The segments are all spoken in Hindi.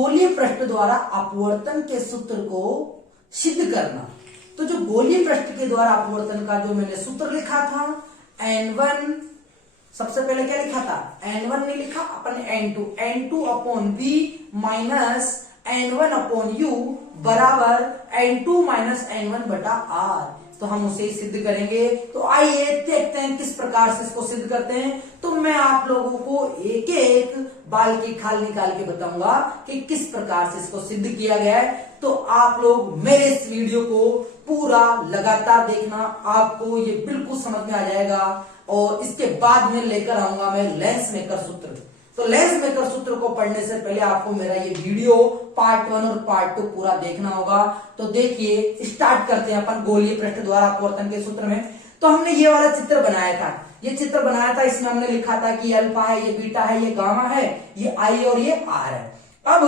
गोलीय पृष्ठ द्वारा अपवर्तन के सूत्र को सिद्ध करना। तो जो गोलीय पृष्ठ के द्वारा अपवर्तन का जो मैंने सूत्र लिखा था n1, सबसे पहले क्या लिखा था n1 नहीं लिखा अपन n2 upon b minus n1 upon u बराबर n2 माइनस n1 बटा r। तो हम उसे सिद्ध करेंगे। तो आइए देखते हैं किस प्रकार से इसको सिद्ध करते हैं। तो मैं आप लोगों को एक एक बाल की खाल निकाल के बताऊंगा कि किस प्रकार से इसको सिद्ध किया गया है। तो आप लोग मेरे इस वीडियो को पूरा लगातार देखना, आपको ये बिल्कुल समझ में आ जाएगा। और इसके बाद में लेकर आऊंगा मैं लेंस मेकर सूत्र। तो लेंस मेकर सूत्र को पढ़ने से पहले आपको मेरा ये वीडियो पार्ट 1 और पार्ट 2 पूरा देखना होगा। तो देखिए स्टार्ट करते हैं अपन गोलीय पृष्ठ द्वारा अपवर्तन के सूत्र में। तो हमने ये वाला चित्र बनाया था, ये चित्र बनाया था, इसमें हमने लिखा था कि अल्फा है, ये बीटा है, ये गामा है, ये आई और ये आर है। अब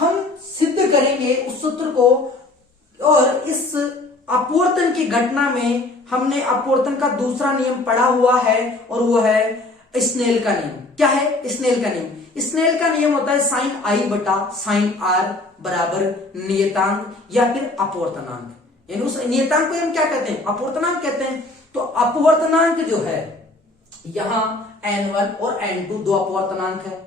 हम सिद्ध करेंगे उस सूत्र को। और इस अपवर्तन की घटना में हमने अपवर्तन का दूसरा नियम पढ़ा हुआ है और वो है स्नेल का नियम। क्या है स्नेल का नियम? स्नेल का नियम होता है साइन आई बटा साइन आर बराबर नियतांक या फिर अपवर्तनांक। यानी उस नियतांक को हम क्या कहते हैं? अपवर्तनांक कहते हैं। तो अपवर्तनांक जो है यहां n1 और n2 दो अपवर्तनांक है।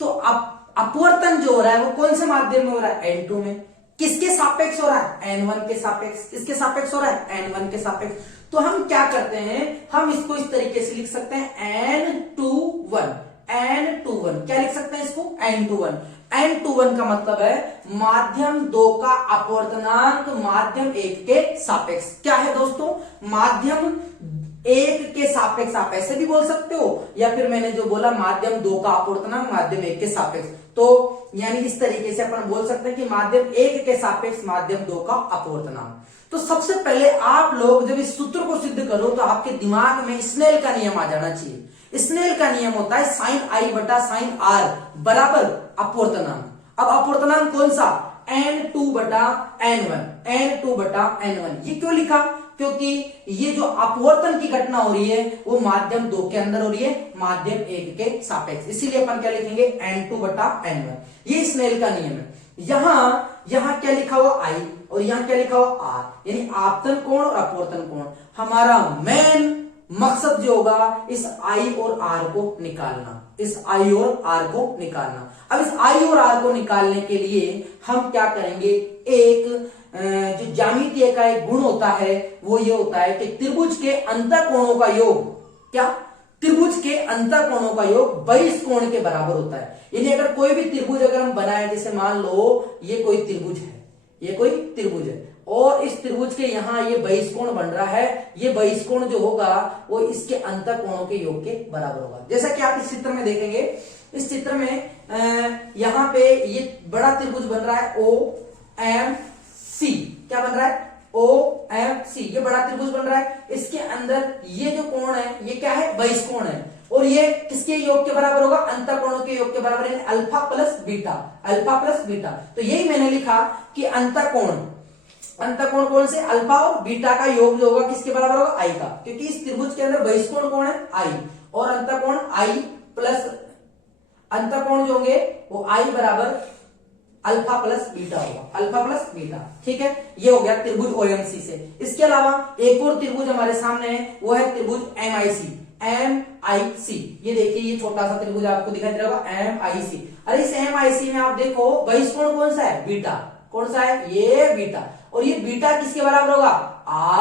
तो अपवर्तन जो हो रहा है वो कौन से माध्यम में हो रहा है? n2 में। किसके सापेक्ष हो रहा है? n1 के सापेक्ष। किसके सापेक्ष हो रहा है? n1 के सापेक्ष। तो हम क्या करते हैं, हम इसको इस तरीके से लिख सकते हैं n21। क्या लिख सकते हैं इसको? n21 का मतलब है माध्यम 2 का अपवर्तनांक माध्यम 1 के सापेक्ष। क्या है दोस्तों? माध्यम 1 के सापेक्ष आप ऐसे भी बोल सकते हो, या फिर मैंने जो बोला माध्यम 2 का अपवर्तनांक माध्यम 1 के सापेक्ष। तो यानी इस तरीके से अपन बोल सकते हैं कि माध्यम 1 के सापेक्ष माध्यम 2 का अपवर्तनांक। तो सबसे पहले आप लोग जब इस सूत्र को सिद्ध करो तो आपके दिमाग में स्नेल का नियम आ जाना चाहिए। स्नेल का नियम होता है साइन आई बटा साइन आर बराबर अपवर्तनांक। अब अपवर्तनांक कौन सा? n2 बटा n1। ये क्यों लिखा? क्योंकि ये जो अपवर्तन की घटना हो रही है वो माध्यम 2 के अंदर हो रही है माध्यम 1 के सापेक्ष, इसीलिए अपन क्या लिखेंगे? n2 बटा n1। ये स्नेल का नियम है। यहां क्या लिखा हुआ? I और यहां क्या लिखा हुआ? R, यानी आपतन कोण और अपवर्तन कोण। हमारा मेन मकसद जो होगा इस I और R को निकालना, इस I और R को निकालना। अब इस I और R को निकालने के लिए हम क्या करेंगे? एक जो ज्यामितीय का एक गुण होता है वो ये होता है कि त्रिभुज के अंतःकोणों का योग, क्या? त्रिभुज के अंतःकोणों का योग बहिष कोण के बराबर होता है। यानी अगर कोई भी त्रिभुज अगर हम बनाए, जैसे मान लो ये कोई त्रिभुज है, ये कोई त्रिभुज है और इस त्रिभुज के यहाँ ये बहिष कोण बन रहा है, ये बहिष कोण जो होगा वो इसके अंतःकोणों के योग के बराबर होगा। जैसा कि आप इस चित्र में देखेंगे, इस चित्र में यहाँ पे ये बड़ा त्रिभुज बन रहा है OMC। क्या बन रहा है? OMC, ये बड़ा त्रिभुज बन रहा है। इसके अंदर ये जो कोण है ये क्या है? बहिष कोण है। और ये किसके योग के बराबर होगा? अंतःकोणों के योग के बराबर, यानी अल्फा प्लस बीटा। तो यही मैंने लिखा कि अंतःकोण कौन से? अल्फा और बीटा का योग जो होगा किसके बराबर होगा? आई का, क्योंकि इस त्रिभुज के अंदर बहिष कोण कौन है? आई। और अंतःकोण आई प्लस अंतःकोण जो होंगे वो आई बराबर अल्फा प्लस बीटा होगा, ठीक है। ये हो गया त्रिभुज OMC से। इसके अलावा एक और त्रिभुज हमारे सामने है, वो है त्रिभुज MIC। ये देखिए, ये छोटा सा त्रिभुज आपको दिखाई दे रहा होगा MIC। अरे इस MIC में आप देखो बहिष कोण कौन सा है? बीटा। कौन सा है? ये बीटा। और ये बीटा किसके बराबर होगा?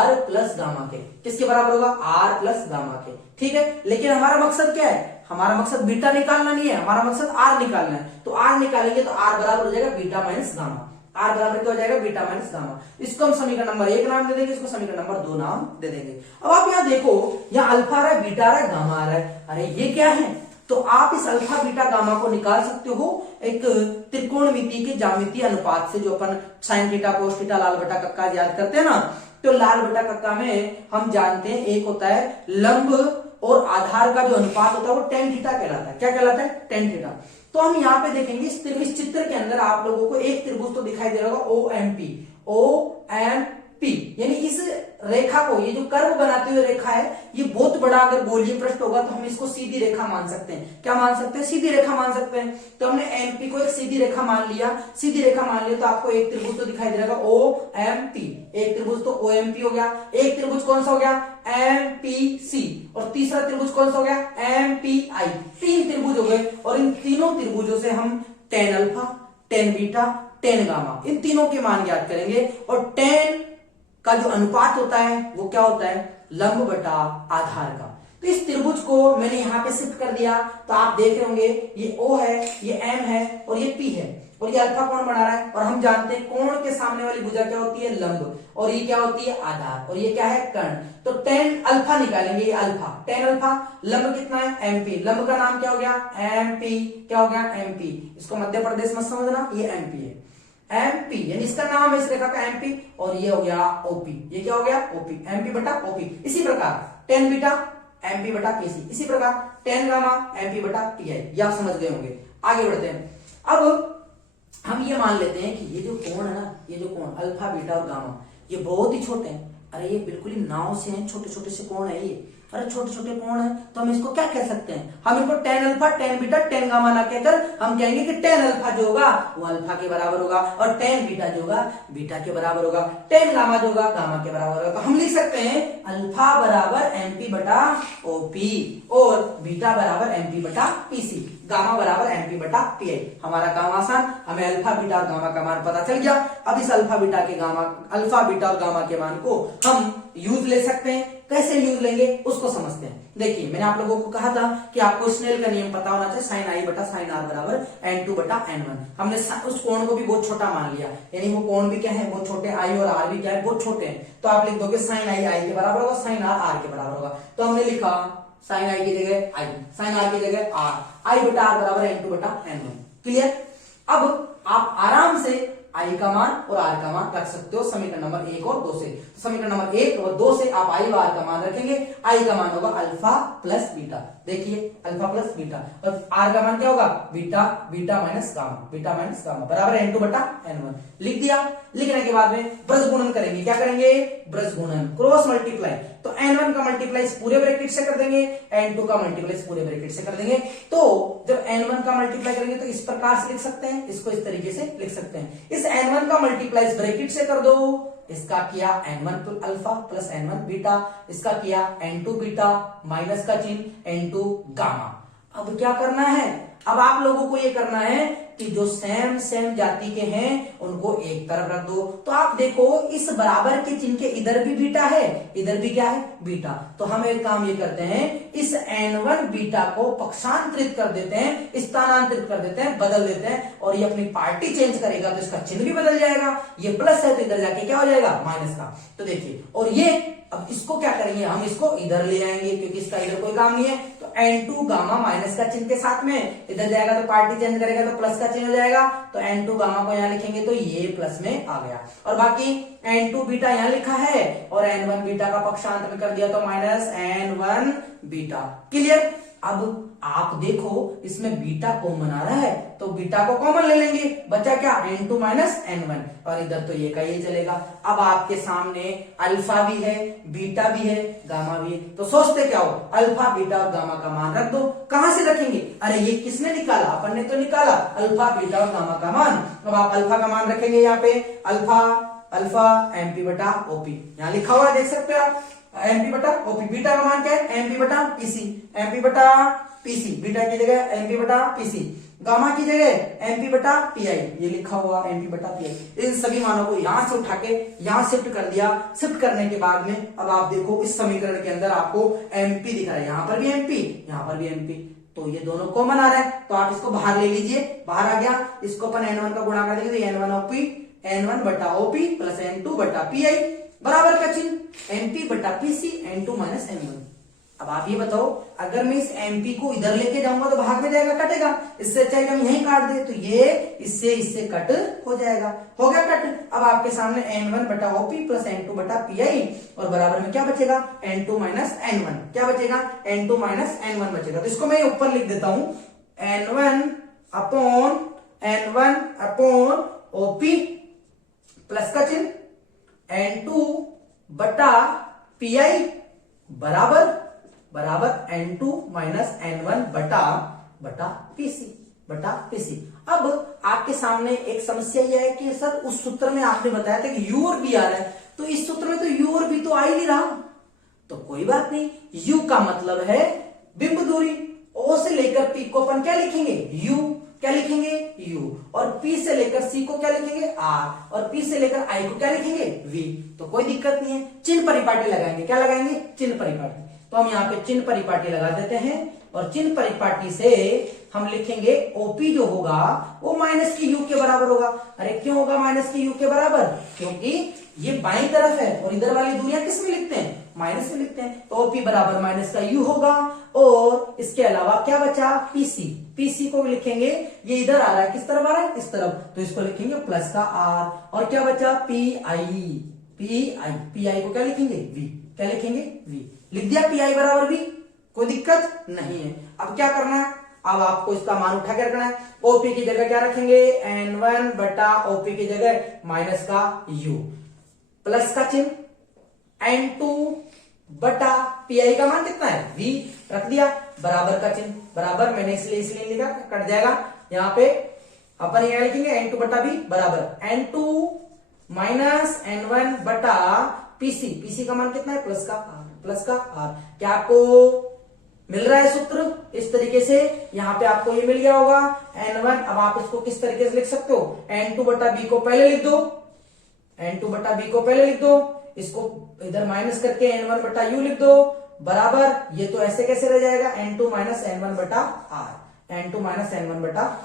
R प्लस गामा के। किसके बराबर होगा? R प्लस गामा के, ठीक है। लेकिन हमारा मकसद क्या है? हमारा मकसद बीटा निकालना नहीं है, हमारा मकसद R निकालना है। तो R निकालेंगे तो R बराबर हो जाएगा बीटा माइनस गामा। R बराबर क्या हो जाएगा? Beta minus gamma. इसको हम समीकरण नंबर 1 नाम दे देंगे, इसको समीकरण नंबर 2 नाम दे देंगे। अब आप यहाँ देखो, यहाँ अल्फा आ रहा है, बीटा आ रहा है, गामा आ रहा है। अरे ये क्या है? तो आप इस अल्फा बीटा गामा को निकाल सकते हो एक त्रिकोणमिति के ज्यामितीय अनुपात से, जो अपन साइन थीटा कोस थीटा लाल बटा कक्का याद करते हैं ना। तो लाल बटा कक्का में हम जानते हैं एक होता है लंब और आधार का जो अनुपात होता है वो टेन थीटा कहलाता है। क्या कहलाता है? Tan theta. तो हम यहाँ पे देखेंगे इस चित्र के अंदर आप लोगों को एक त्रिभुज तो दिखाई दे रहा होगा OMP। पी, यानी इस रेखा को, ये जो कर्व बनाते हुए रेखा है, ये बहुत बड़ा अगर गोलीय पृष्ठ होगा तो हम इसको सीधी रेखा मान सकते हैं। क्या मान सकते हैं? सीधी रेखा मान सकते हैं। तो हमने एमपी को एक सीधी रेखा मान लिया, सीधी रेखा मान लिया तो आपको एक त्रिभुज तो दिखाई दे रहा है ओ एम पी, एक त्रिभुज तो ओ एम पी हो गया। एक त्रिभुज कौन सा हो गया? M P C. और तीसरा त्रिभुज कौन सा हो गया? M P I. तीन त्रिभुज हो गए और इन तीनों त्रिभुजों से हम tan alpha, tan beta, tan gamma, इन तीनों के मान ज्ञात करेंगे। और टेन का जो अनुपात होता है वो क्या होता है? लंब बटा आधार का। तो इस त्रिभुज को मैंने यहां पे शिफ्ट कर दिया तो आप देख रहे होंगे ये O है, ये M है और ये P है और ये अल्फा कोण बना रहा है। और हम जानते हैं कोण के सामने वाली भुजा क्या होती है? लंब, और ये क्या होती है? आधार, और ये क्या है? कर्ण। तो टेन अल्फा निकालेंगे, ये अल्फा, टेन अल्फा, लंब कितना है? MP, लंब का नाम क्या हो गया? MP, क्या हो गया? MP। इसको मध्य प्रदेश मत समझना, ये MP है, MP, यानी इसका नाम है इस रेखा का MP। और ये हो गया OP, ये क्या हो गया? OP, MP बटा OP। इसी प्रकार टेन बीटा MP बटा PC, इसी प्रकार टेन गामा MP बटा PI। ये आप समझ गए होंगे। आगे बढ़ते हैं। अब हम ये मान लेते हैं कि ये जो कोण है ना, ये जो कोण अल्फा बीटा और गामा, ये बहुत ही छोटे हैं। अरे ये बिल्कुल ही नाव से हैं, छोटे छोटे से कोण है ये। अरे छोटे छोटे कोण है तो हम इसको क्या कह सकते हैं? हम इनको ten alpha, tan beta, tan gamma ना कहकर हम कहेंगे कि टेन अल्फा जो होगा वो अल्फा के बराबर होगा, और टेन बीटा जो होगा बीटा के बराबर होगा, टेन गामा जो होगा गामा के बराबर होगा। तो हम लिख सकते हैं अल्फा बराबर MP बटा OP और बीटा बराबर MP बटा PC, गामा बराबर MP बटा PI। हमारा काम आसान, हमें अल्फा बीटा और गामा का मान पता चल गया। अब इस अल्फा बीटा और गामा के मान को हम यूज ले सकते हैं। कैसे यूज लेंगे उसको समझते हैं। देखिए मैंने आप लोगों को कहा था कि आपको स्नेल का नियम पता होना चाहिए, साइन आई बटा साइन आर बराबर n2 बटा n1। हमने उस कोण को भी बहुत छोटा मान लिया, यानी वो कोण भी क्या है? बहुत छोटे, आई और आर भी क्या है? बहुत छोटे हैं। तो आप लिख दोगे साइन आई के बराबर होगा, साइन आर के बराबर होगा। तो हमने लिखा साइन आई की जगह आई, साइन आर की जगह आर, आई बटा आर बराबर n2 बटा n1। क्लियर? अब आप आराम से आई का मान और आर का मान रख सकते हो समीकरण नंबर 1 और 2 से। समीकरण नंबर 1 और 2 से आप आई और आर का मान रखेंगे। आई का मान होगा अल्फा प्लस बीटा, देखिए अल्फा प्लस बीटा, और आर का मान क्या होगा? Beta, beta minus gamma, beta minus gamma बराबर n2 बटा n1। लिख दिया। लिखने के बाद में ब्रज गुणन करेंगे। क्या करेंगे? ब्रज गुणन, क्रॉस मल्टीप्लाई। तो n1 का मल्टीप्लाई पूरे ब्रैकेट से कर देंगे, n2 का मल्टीप्लाई पूरे ब्रैकेट से कर देंगे। तो जब n1 का मल्टीप्लाई करेंगे तो इस प्रकार से लिख सकते हैं, इसको इस तरीके से लिख सकते हैं। इस n1 का मल्टीप्लाई इस ब्रैकेट से कर दो, इसका किया n1 alpha plus n1 beta, इसका किया n2 बीटा माइनस का चिन्ह n2 गामा। अब क्या करना है? अब आप लोगों को ये करना है कि जो सेम जाति के हैं उनको एक तरफ रख दो। तो आप देखो इस बराबर के चिन्ह के इधर भी बीटा है, इधर भी क्या है? बीटा। तो हम एक काम ये करते हैं, इस n1 बीटा को पक्षांतरित कर देते हैं, स्थानांतरित कर देते हैं, बदल देते हैं, और ये अपनी पार्टी चेंज करेगा तो इसका चिन्ह भी बदल जाएगा। ये प्लस है तो इधर जाके क्या हो जाएगा? माइनस का। तो देखिए, और ये अब इसको क्या करेंगे? हम इसको इधर ले आएंगे क्योंकि इसका इधर कोई काम नहीं है। तो n2 गामा माइनस का चिन्ह के साथ में इधर जाएगा तो पार्टी चेंज करेगा तो प्लस का चिन्ह हो जाएगा। तो n2 गामा को यहाँ लिखेंगे तो ये प्लस में आ गया, और बाकी n2 बीटा यहाँ लिखा है और n1 बीटा का पक्षांतर कर दिया तो माइनस n1 बीटा। क्लियर? अब आप देखो इसमें बीटा कॉमन आ रहा है तो बीटा को कॉमन ले लेंगे, बचा क्या? n2 माइनस n1, और इधर तो ये का ये चलेगा। अब आपके सामने अल्फा भी है, बीटा भी है, गामा भी है। तो सोचते क्या हो? अल्फा बीटा और गामा का मान रख दो। कहां से रखेंगे? अरे ये किसने निकाला? अपन ने तो निकाला अल्फा बीटा और गामा का मान। अब आप अल्फा का मान रखेंगे यहाँ पे, अल्फा MP बटा OP, यहाँ लिखा हुआ है देख सकते हो आप, MP बटा OP। बीटा का मान क्या है? MP बटा PC, MP बटा PC, बीटा की जगह MP बटा PC, गामा की जगह MP बटा PI, ये लिखा हुआ MP बटा PI। इन सभी मानों को यहां से उठा के यहां शिफ्ट कर दिया। शिफ्ट करने के बाद में अब आप देखो इस समीकरण के अंदर आपको MP दिख रहा है, यहां पर भी MP, यहां पर भी MP, तो ये दोनों कॉमन आ रहा है। तो आप इसको बाहर ले लीजिए, बाहर आ गया। इसको अपन n1 का गुणा कर देंगे तो n1 बटा OP प्लस n2 बटा PI बराबर का चिन्ह MP बटा PC n2 माइनस n1। अब आप ये बताओ, अगर मैं इस MP को इधर लेके जाऊंगा तो भाग में जाएगा, कटेगा। इससे अच्छा हम यहीं काट दे तो ये इससे कट हो जाएगा, हो गया कट। अब आपके सामने n1 बटा OP प्लस n2 बटा PI और बराबर में क्या बचेगा? n2 minus n1। क्या बचेगा? n2 माइनस n1 बचेगा। तो इसको मैं ऊपर लिख देता हूं, n1 अपॉन OP प्लस का चिन्ह N2 बटा PI बराबर N2 माइनस N1 बटा PC। अब आपके सामने एक समस्या यह है कि सर उस सूत्र में आपने बताया था कि U और V आ रहा है, तो इस सूत्र में तो U और V तो आ ही नहीं रहा। तो कोई बात नहीं, U का मतलब है बिंब दूरी। O से लेकर P को अपन क्या लिखेंगे? U। क्या लिखेंगे? U। और P से लेकर C को क्या लिखेंगे? R। और P से लेकर I को क्या लिखेंगे? V। तो कोई दिक्कत नहीं है, चिन्ह परिपाटी लगाएंगे। क्या लगाएंगे? चिन्ह परिपाटी। तो हम यहाँ पे चिन्ह परिपाटी लगा देते हैं और चिन्ह परिपाटी से हम लिखेंगे OP जो होगा वो माइनस की U के बराबर होगा। अरे क्यों होगा माइनस की U के बराबर? क्योंकि ये बाईं तरफ है और इधर वाली दूरियां किस में लिखते हैं? माइनस में लिखते हैं। तो OP बराबर माइनस का U होगा और इसके अलावा क्या बचा? PC को लिखेंगे, ये इधर आ रहा है, किस तरफ आ रहा है? इस तरफ, तो इसको लिखेंगे प्लस का R। और क्या बचा? PI को क्या लिखेंगे? V। क्या लिखेंगे? V। लिख दिया PI बराबर V, कोई दिक्कत नहीं है। अब क्या करना है? अब आपको इसका मान उठा के रखना है। OP की जगह क्या रखेंगे? N1 बटा OP की जगह माइनस का U, प्लस का चिन्ह, N2 बटा PI का मान कितना है? V रख दिया, बराबर का चिन्ह, बराबर मैंने इसलिए लिखा, कट जाएगा। यहाँ पे अपन यह लिखेंगे N2 बटा V बराबर N2 माइनस N1 बटा PC का मान कितना है? प्लस का R। क्या आपको मिल रहा है सूत्र? इस तरीके से यहाँ पे आपको ये मिल गया होगा N1। अब आप इसको किस तरीके से लिख सकते हो? N2 बटा B को पहले लिख दो, इसको इधर माइनस करके N1 बटा U लिख दो, बराबर ये तो ऐसे कैसे रह जाएगा? N2 माइनस N1 बटा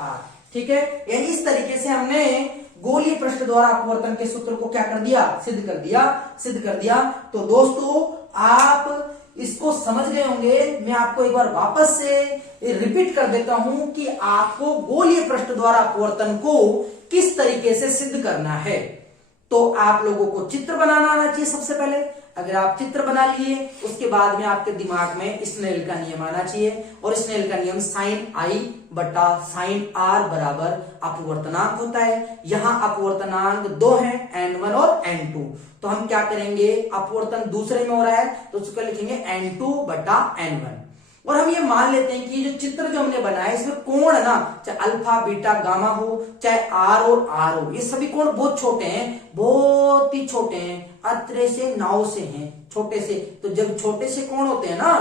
R। ठीक है, यानी इस तरीके से हमने गोलीय पृष्ठ द्वारा अपवर्तन के सूत्र को क्या कर दिया? सिद्ध कर दिया। तो दोस्तों आप इसको समझ गए होंगे। मैं आपको एक बार वापस से रिपीट कर देता हूं कि आपको गोलीय पृष्ठ द्वारा अपवर्तन को किस तरीके से सिद्ध करना है। तो आप लोगों को चित्र बनाना आना चाहिए सबसे पहले। अगर आप चित्र बना लिए, उसके बाद में आपके दिमाग में स्नेल का नियम आना चाहिए, और स्नेल का नियम साइन I बटा साइन R बराबर अपवर्तनांक होता है। यहां अपवर्तनांक दो हैं, N1 और N2। तो हम क्या करेंगे? अपवर्तन दूसरे में हो रहा है तो उसको लिखेंगे N2 बटा N1। और हम ये मान लेते हैं कि जो चित्र जो हमने बनाया इसमें कोण ना, चाहे अल्फा बीटा गामा हो, चाहे R और R हो, ये सभी कोण बहुत छोटे हैं, बहुत ही छोटे हैं, अत्रे से नाव से हैं, छोटे से। तो जब छोटे से कोण होते हैं ना,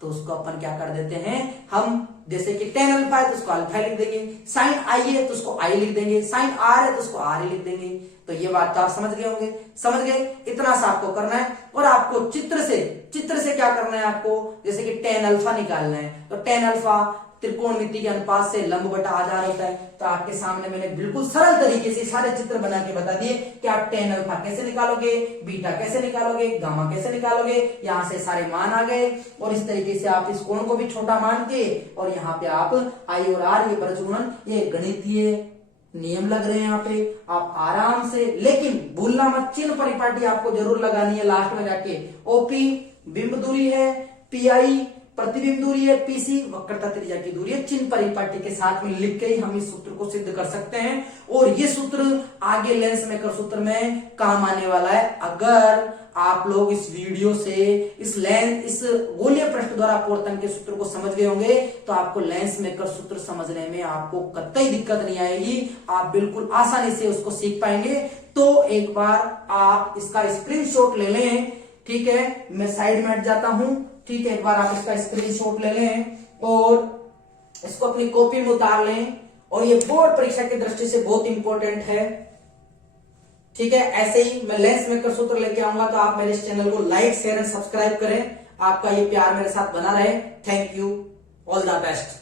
तो उसको अपन क्या कर देते हैं? हम जैसे कि tan अल्फा है तो उसको अल्फा लिख देंगे, साइन I है तो उसको I लिख देंगे, साइन R है तो उसको R ही लिख देंगे। तो ये बात तो आप समझ गए होंगे। समझ गए? इतना सा आपको करना है। और आपको चित्र से क्या करना है? आपको जैसे कि tan अल्फा निकालना है, तो tan अल्फा त्रिकोणमिति के अनुपात से लंब बटा आधार होता है। तो आपके सामने मैंने बिल्कुल सरल तरीके से सारे चित्र बना के बता दिए कि आप tan अल्फा कैसे निकालोगे, बीटा कैसे निकालोगे, गामा कैसे निकालोगे। यहाँ से सारे मान आ गए और इस तरीके से आप इस कोण को भी छोटा मान के, और यहाँ पे आप I और R, ये परस्पर ये गणितीय नियम लग रहे हैं यहाँ पे, आप आराम से, लेकिन भूलना मत, चिन्ह परिपाटी आपको जरूर लगानी है लास्ट में जाके। OP बिंब दूरी है, PI प्रतिबिंब दूरी है, PC वक्रता त्रिज्या की दूरी है। चिन्ह परिपाटी के साथ में लिख के ही हम इस सूत्र को सिद्ध कर सकते हैं। और ये सूत्र आगे लेंस मेकर सूत्र में काम आने वाला है। अगर आप लोग इस वीडियो से इस गोलीय पृष्ठ द्वारा अपवर्तन के सूत्र को समझ गए होंगे, तो आपको लेंस मेकर सूत्र समझने में आपको कतई दिक्कत नहीं आएगी, आप बिल्कुल आसानी से उसको सीख पाएंगे। तो एक बार आप इसका स्क्रीनशॉट ले लें, ठीक है, मैं साइड में हट जाता हूं, ठीक है। एक बार आप इसका स्क्रीनशॉट ले लें और इसको अपनी कॉपी में उतार लें, और ये बोर्ड परीक्षा की दृष्टि से बहुत इंपॉर्टेंट है, ठीक है। ऐसे ही मैं लेंस मेकर सूत्र लेके आऊंगा, तो आप मेरे इस चैनल को लाइक शेयर एंड सब्सक्राइब करें। आपका ये प्यार मेरे साथ बना रहे। Thank you, all the best.